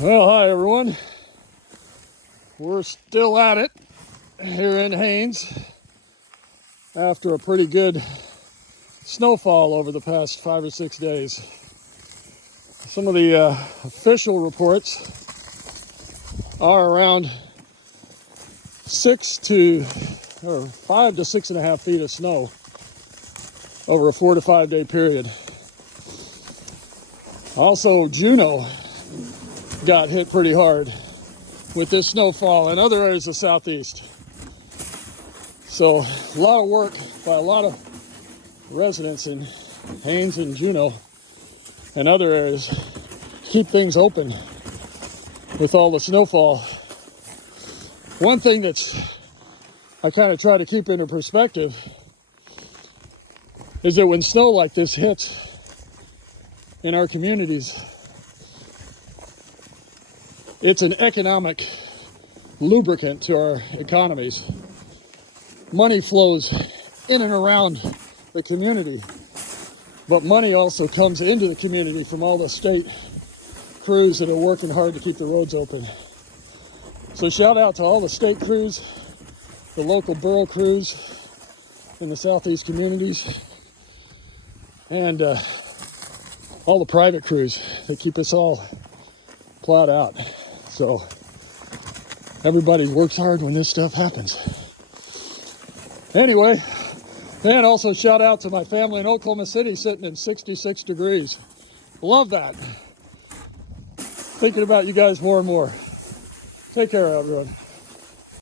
Well, hi everyone. We're still at it here in Haines after a pretty good snowfall over the past 5 or 6 days. Some of the official reports are around 5 to 6.5 feet of snow over a 4 to 5 day period. Also, Juneau got hit pretty hard with this snowfall and other areas of southeast. So a lot of work by a lot of residents in Haines and Juneau and other areas to keep things open with all the snowfall. One thing I kind of try to keep into perspective is that when snow like this hits in our communities, it's an economic lubricant to our economies. Money flows in and around the community, but money also comes into the community from all the state crews that are working hard to keep the roads open. So shout out to all the state crews, the local borough crews in the southeast communities, and all the private crews that keep us all plowed out. So everybody works hard when this stuff happens. Anyway, and also shout out to my family in Oklahoma City sitting in 66 degrees. Love that. Thinking about you guys more and more. Take care, everyone.